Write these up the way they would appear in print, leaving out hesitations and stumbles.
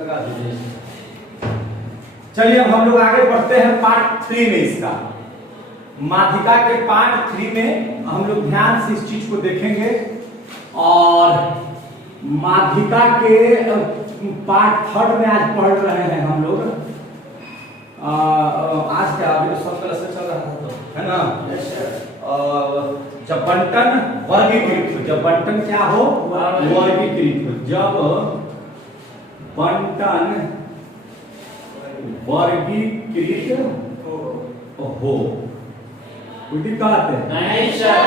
लगा दीजिए। चलिए अब हम लोग आगे बढ़ते हैं पार्ट 3 में। इसका माध्यिका के पार्ट 3 में हम लोग ध्यान से इस चीज को देखेंगे और माध्यिका के पार्ट 3 में आज पढ़ रहे हैं हम लोग। आज क्या अभी तो सब तरह से चल रहा था तो है ना। जब बंटन वर्गीकृत हो, जब बंटन क्या हो वर्गीकृत हो, जब बंटन वर्गीकृत हो, कोई दिक्कत है नहीं सर।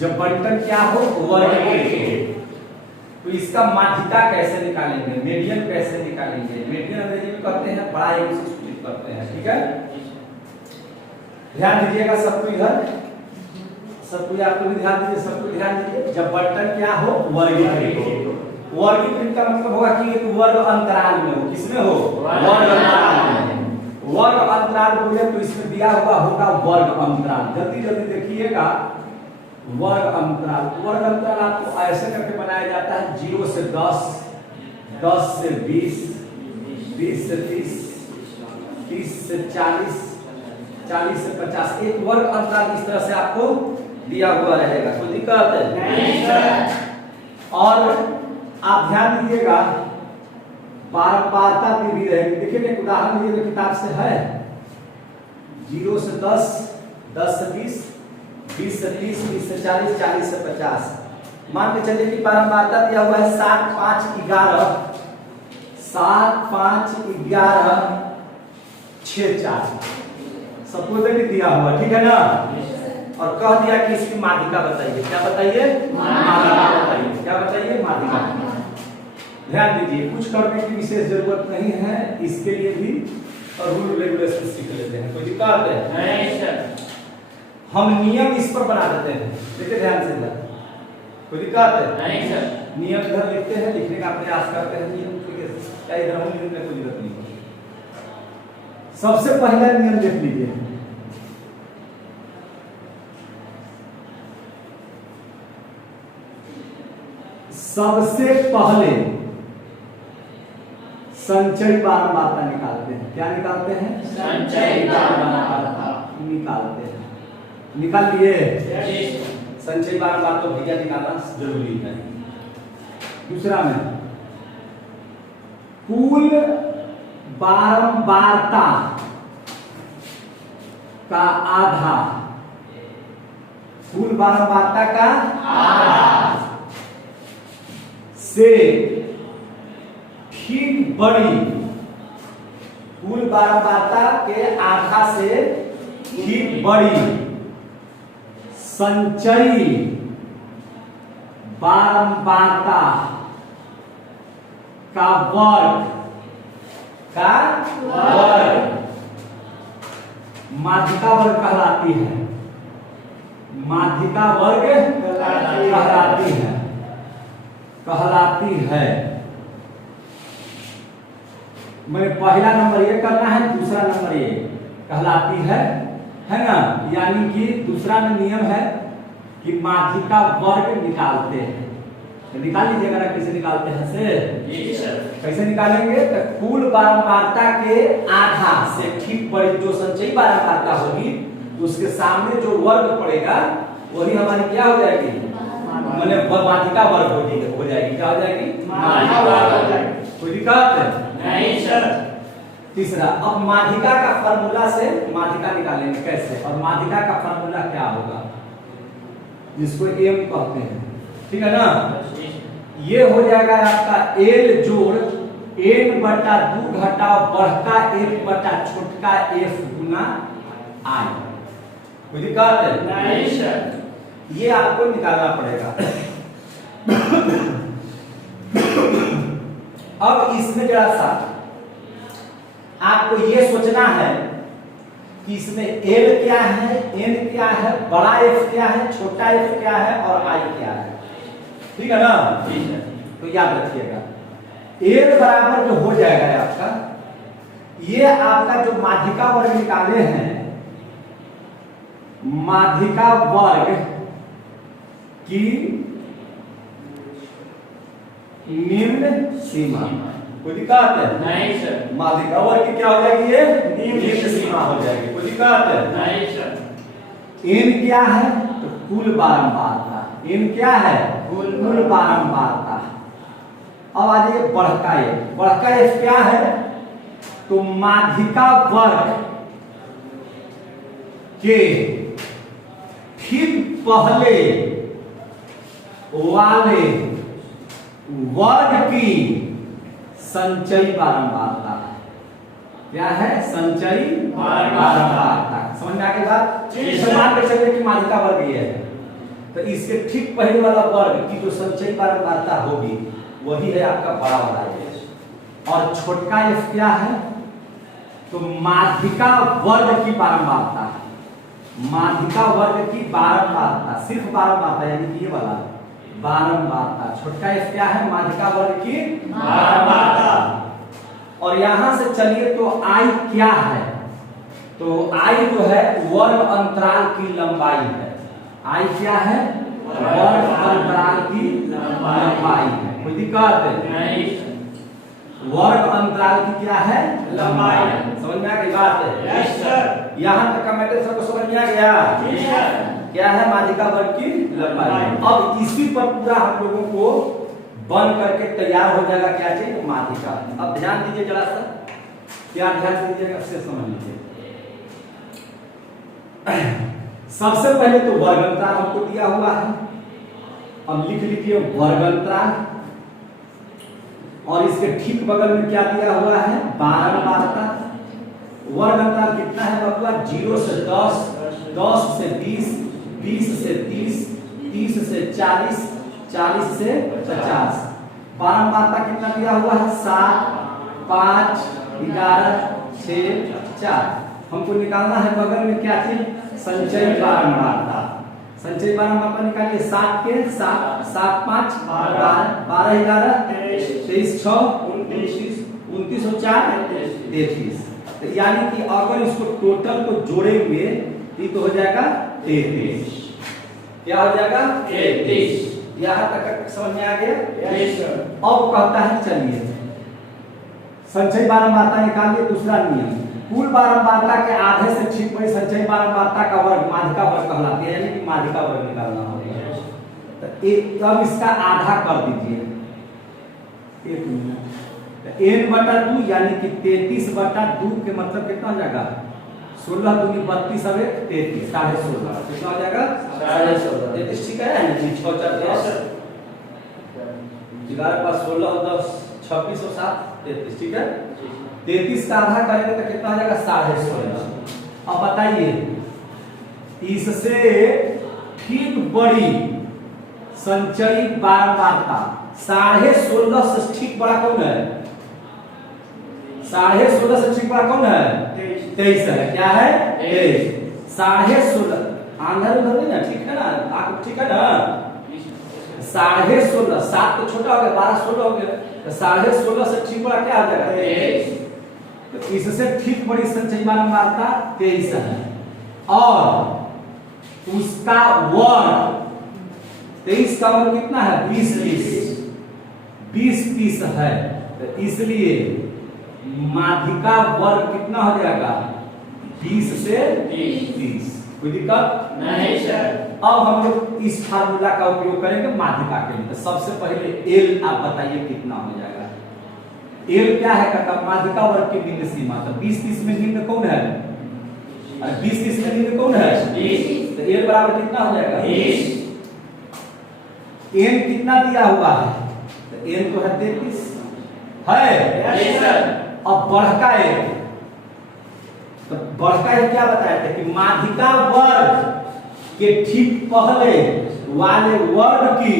जब बंटन क्या हो वर्गीकृत, तो इसका माध्यिका कैसे निकालेंगे, मीडियन कैसे निकालेंगे। मीडियन अंग्रेजी में कहते हैं बड़ा एक से स्प्लिट करते हैं। ठीक है, ध्यान दीजिएगा सबको, इधर सबको, आपको भी ध्यान दीजिए, सबको ध्यान दीजिए। जब बंटन क्या हो वर्गीकृत हो, वर्गीकृत का मतलब होगा कि एक वर्ग अंतराल में हो। किसमें हो वर्ग अंतराल में। वर्ग अंतराल बोले तो इसमें दिया हुआ होगा वर्ग अंतराल। जल्दी जल्दी देखिएगा, वर्ग अंतराल। वर्ग अंतराल आपको ऐसे करके बनाया जाता है 0 से 10, 10 से 20, 20 से 30, 30 से 40, 40 से 50। एक वर्ग अंतराल इस तरह से आपको दिया हुआ रहेगा। कोई दिक्कत है नहीं सर। और आप ध्यान दीजिएगा, बारंबारता भी रहेगी। देखिए एक उदाहरण दीजिएगा किताब से है। 0 से 10, 10 से 20, 20 से 30, 20 से 40, 40 से 50। मान के चलिए कि बारंबारता दिया हुआ है 7, 5, 11, 7, 5, 11, 6, 4 सबको दिया हुआ। ठीक है ना। और कह दिया कि इसकी माध्यिका बताइए। क्या बताइए माध्यिका बताइए। क्या बताइए माध्यिका। ध्यान दीजिए, कुछ करने की विशेष जरूरत नहीं है, इसके लिए भी रूल रेगुलेशन सीख लेते हैं। कोई दिक्कत है नहीं सर। हम नियम इस पर बना देते हैं। देखिए ध्यान से इधर, कोई दिक्कत है नहीं सर। नियम इधर लिखते हैं, लिखने का प्रयास करते हैं। नियम क्या इधर हम लिखने की कोई जरूरत नहीं है। सबसे पहला नियम देख लीजिए, सबसे पहले संचयी बारंबारता निकालते हैं। क्या निकालते हैं संचयी बारंबारता निकालते हैं। निकाल लिए यस। संचयी बारंबारता तो भैया निकालना जरूरी है। दूसरा में कुल बारंबारता का आधा, कुल बारंबारता का आधा से ठीक बड़ी, कुल बारंबारता के आधा से ठीक बड़ी संचयी बारंबारता का वर्ग माध्यिका वर्ग कहलाती है। माध्यिका वर्ग कहलाती है। मैंने पहला नंबर ये करना है, दूसरा नंबर ये कहलाती है ना। यानी कि दूसरा में नियम है कि माध्यिका वर्ग निकालते हैं। तो निकाल लीजिएगा ना, कैसे निकालते हैं से जी सर। कैसे निकालेंगे, तो कुल बारंबारता के आधा से ठीक बड़ी जो संचयी बारंबारता होगी, उसके सामने जो वर्ग पड़ेगा वही हमारी क्या हो जाएगी, माने माध्यिका वर्ग हो जाएगी। क्या हो जाएगी माध्यिका वर्ग हो जाएगी। कोई दिक्कत है नहीं सर। तीसरा, अब माध्यिका का फार्मूला से माध्यिका निकालेंगे कैसे, और माध्यिका का फार्मूला क्या होगा, जिसको एम कहते हैं। ठीक है ना। ये हो जाएगा आपका एल जोड़ एन बटा 2 घटाओ बढ़ता एफ बटा छोटका एफ गुना आई। कोई दिक्कत है नहीं सर। ये आपको निकालना पड़ेगा। अब इसमें जरा सा आपको ये सोचना है कि इसमें एल क्या है, एन क्या है, बड़ा एफ क्या है, छोटा एफ क्या है और आई क्या है। ठीक है ना। तो याद रखिएगा, एल बराबर जो हो जाएगा आपका, ये आपका जो माध्यिका वर्ग निकाले हैं, माध्यिका वर्ग की निम्न सीमा। कोई दिक्कत है? नहीं सर। माध्यिका वर्ग की क्या हो जाएगी ये? निम्न सीमा हो जाएगी। कोई दिक्कत है? नहीं सर। n क्या है? तो कुल बारंबारता। n क्या है? कुल बारंबारता। अब आ जाइए बढ़का f। बढ़का f क्या है? तो माध्यिका वर्ग के ठीक पहले वाले वर्ग की संचयी बारंबारता। क्या है? संचयी बारंबारता। समझ में आ गई बात? जी इसे सर। मान के चलिए कि माध्यिका वर्ग ये है, तो इसके ठीक पहले वाला वर्ग की जो संचयी बारंबारता होगी वही है आपका बड़ा वाला f। और छोटका f क्या है? तो माध्यिका वर्ग की बारंबारता। माध्यिका वर्ग की बारंबारता, सिर्फ बारंबारता यानी कि ये वाला बारंबारता। छोटका f क्या है? माध्यिका वर्ग की बारंबारता। और यहां से चलिए तो I क्या है? तो I जो है वर्ग अंतराल की लंबाई है। I क्या है? वर्ग अंतराल की लंबाई है। कोई दिक्कत है? नहीं सर। वर्ग अंतराल की क्या है? लंबाई। समझ में आ गई बात है? Yes sir. यहाँ तक का मैटर सबको समझ में आ गया? जी सर। क्या है? माध्यिका वर्ग की लंबाई। अब इसी पर पूरा हम लोगों को बन करके तैयार हो जाएगा क्या चीज? माध्यिका। अब ध्यान दीजिए जरा सा, क्या ध्यान दीजिएगा से समझ लीजिए। सबसे पहले तो वर्ग अंतराल हमको दिया हुआ है। अब लिख लीजिए वर्ग अंतराल, और इसके ठीक बगल में क्या दिया हुआ है? बारंबारता। वर्ग अंतराल कितना है बबुआ? 0 से 10, 10 से 20, 20 से 30, 30 से 40, 40 से 50। बारंबारता कितना दिया हुआ है? 7, 5, 11, 6, 4। हमको निकालना है बगल में क्या चीज? संचयी बारंबारता। संचयी बारंबारता निकालिए। 7 के 7, 7 5 12, 12 11 23 6 29 29 और 4 33। तो यानी कि अगर इसको टोटल को जोड़ेंगे तो तो हो जाएगा 33। क्या हो जाएगा? 33। यहाँ तक समझ में आ गया? Yes sir. अब कहता है चलिए संचयी बारंबारता निकालिए। दूसरा नियम, कुल बारंबारता के आधे से ठीक वही संचयी बारंबारता का वर्ग माध्यिका वर्ग कहलाती है, यानी कि माध्यिका वर्ग निकालना होगा। तो अब इसका आधा कर दीजिए। एक मिनट। n/2 यानी कि 33/2 के मतलब कितना हो जाएगा? 16 दूनी 32 अब 33, 16.5 कितना हो जाएगा? 16.5। 33 ठीक है ना जी? 6 4 10 11 5 16 और 10 26 और 7 33 ठीक है। 33 का आधा करेंगे तो कितना हो जाएगा? 16.5। अब बताइए इससे ठीक बड़ी संचयी बारंबारता 16.5 से ठीक बड़ा कौन है? 16.5 से ठीक बड़ा कौन है? 23 है। क्या है? 23। 16.5 आंधर उधर नहीं ना? ठीक है ना? आप ठीक है ना? 16.5 7 तो छोटा हो गया, 12 16 हो गया, तो 16.5 से ठीक बड़ा क्या आ जाएगा? 23। तो इससे ठीक बड़ी संचयी बारंबारता 23 है। और उसका वर्ग 23 का वर्ग कितना है? 20 30 है। तो इसलिए माध्यिका वर्ग कितना हो जाएगा? 20 से 30। कोई दिक्कत नहीं सर। अब हम लोग इस फार्मूला का उपयोग करेंगे माध्यिका के लिए। तो सबसे पहले L आप बताइए कितना हो जाएगा? L क्या है? कहता माध्यिका वर्ग की निम्न सीमा। तो 20 30 में निम्न कौन है? अरे 20 30 में निम्न कौन है? 20। तो L बराबर कितना हो जाएगा? 20। n कितना दिया हुआ है? तो n तो है 33 है। Yes sir. अब बढ़का एक, तो बढ़का एक क्या बताया था कि माध्यिका वर्ग के ठीक पहले वाले वर्ग की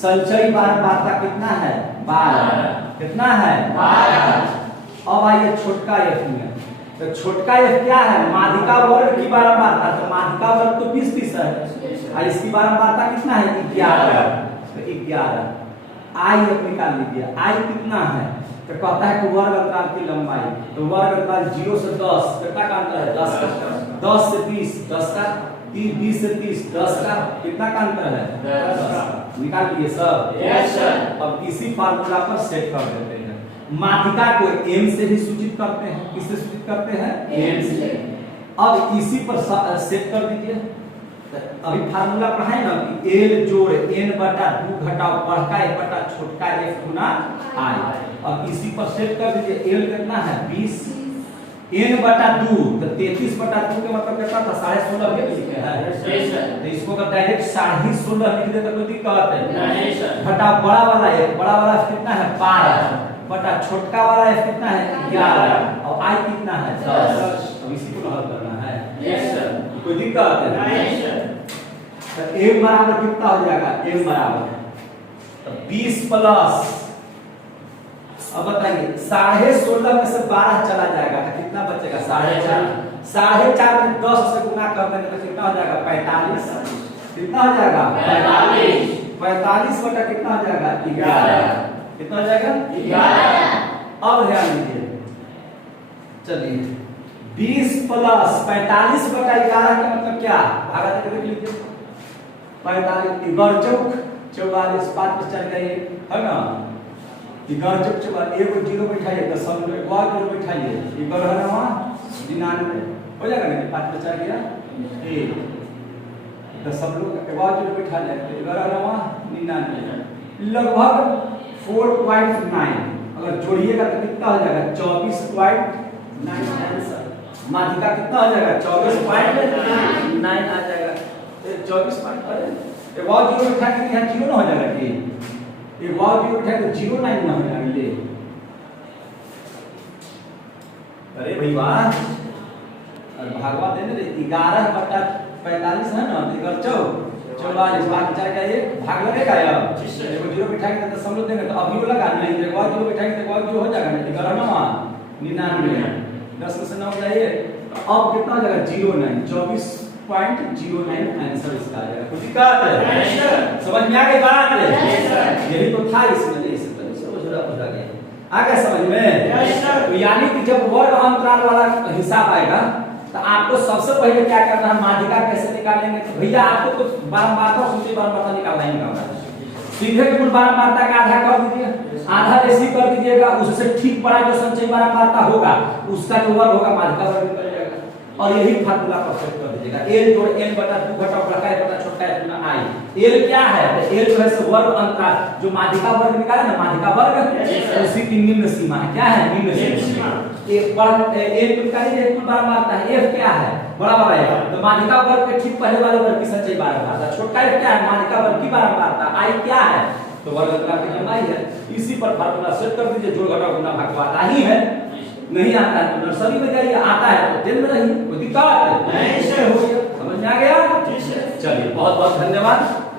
संचयी बारंबारता कितना है? 12। कितना है? 12। अब आइए छोटका f में। तो छोटका f क्या है? माध्यिका वर्ग की बारंबारता। तो माध्यिका वर्ग तो 20 30 है और इसकी बारंबारता कितना है? 11। तो 11 I अब निकाल लीजिए। I कितना है? तो कहता है कि वर्ग अंतराल की लंबाई। तो वर्ग अंतराल 0 से 10 कितना का अंतर है? 10 का। 10 से 20 10 का। 20 से 30 10 का। कितना का अंतर है? 10 का। निकाल लिए सब? Yes sir. अब इसी फार्मूला पर सेट कर देते हैं। माध्यिका को m से भी सूचित करते हैं। किससे सूचित करते हैं? M से। अब इसी पर सेट कर दीजिए। अभी फार्मूला पढ़ाए ना कि l जोड़ n बटा 2 घटाओ बड़का f बटा छोटका f गुना i। अब इसी पर सेट कर दीजिए। l कितना है? 20 n बटा 2 तो 33 बटा 2 का मतलब कितना था? 16.5 ये लिखे हैं। तो इसको अगर डायरेक्ट 16.5 लिख दे तो कोई दिक्कत है नहीं सर। घटा बड़ा वाला f कितना है? 12 बटा छोटका वाला f कितना है? 11 और i कितना है? 10। अब इसी को हल करना है। Yes sir. कोई दिक्कत है? नहीं सर। तो m बराबर कितना हो जाएगा? m बराबर तो 20 प्लस, अब बताइए 16.5 में से 12 चला जाएगा तो कितना बचेगा? 4.5। 4.5 में 10 से गुना कर देंगे तो कितना हो जाएगा? 45। कितना हो जाएगा? 45। 45 बटा कितना हो जाएगा? 11। कितना हो जाएगा? 11। अब ध्यान दीजिए, चलिए 20 प्लस 45 बटा 11 का मतलब क्या? भागा देके देख लीजिए। 45 इगर चौक 44 5 पे चल गए है ना? इगर चौक 44 एगो जीरो बैठाइए तो सब लोग एक और जीरो बैठाइए। इगर है ना 99 हो जाएगा ना? 5 पे चल गया 1 तो सब लोग एक और जीरो बैठा जाए तो इगर है ना 99 लगभग 4.9 अगर जोड़िएगा तो कितना हो जाएगा? 24.9 आंसर। माध्यिका कितना हो जाएगा? 24.9 आ जाएगा। 24 पॉइंट पर एक और जीरो उठा के यहाँ जीरो ना हो जाएगा कि एक और जीरो उठा के 09 ना हो जाएगा ये। अरे भाई वाह, अरे भागवा देने रे 11 बटा 45 है ना? तो 44 बात चल गया ये भाग लगेगा यार। एक जीरो बिठा के तो सब लोग देंगे तो अभी वो लगा नहीं एक और जीरो बिठा के तो एक और जीरो हो जाएगा ना? 11 ना 99 10 में से 9 जाइए अब कितना हो जाएगा? 09 24.09 आंसर इसका आ जाएगा। कुछ दिक्कत है? समझ में आ गई बात? यही तो था इसमें नहीं समझ आ गया समझ में? तो यानी कि जब वर्ग अंतराल वाला हिसाब आएगा तो आपको सबसे पहले क्या करना है? माध्यिका कैसे निकालेंगे? तो भैया आपको तो बारंबारता सूची बारंबारता निकालना ही निकालना है। सीधे कुल बारंबारता का आधा कर दीजिए, आधा ऐसी कर दीजिएगा, उससे ठीक पड़ा जो संचयी बारंबारता होगा उसका जो वर्ग होगा माध्यिका वर्ग निकल जाएगा। और यही फार्मूला पर सेट कर दीजिएगा। l जोड़ n बटा 2 घटाओ बड़का f बटा छोटका f गुना i। l क्या है? तो l जो है से वर्ग अंतराल जो माध्यिका वर्ग निकाले ना, माध्यिका वर्ग उसी की निम्न सीमा है। क्या है? निम्न सीमा। एक बड़ा n निकालिए एक बारंबारता है। f क्या है? बड़ा वाला है तो माध्यिका वर्ग के ठीक पहले वाले वर्ग की संचयी बारंबारता। छोटका f क्या है? माध्यिका वर्ग की बारंबारता। i क्या है? तो वर्ग अंतराल की लंबाई है। इसी पर फार्मूला सेट कर दीजिए। जोड़ घटाओ गुना भाग आता ही है। नहीं आता है तो नर्सरी में जाइए, आता है तो दिन में रहिए। कोई दिक्कत नहीं? समझ में आ गया? चलिए बहुत बहुत धन्यवाद।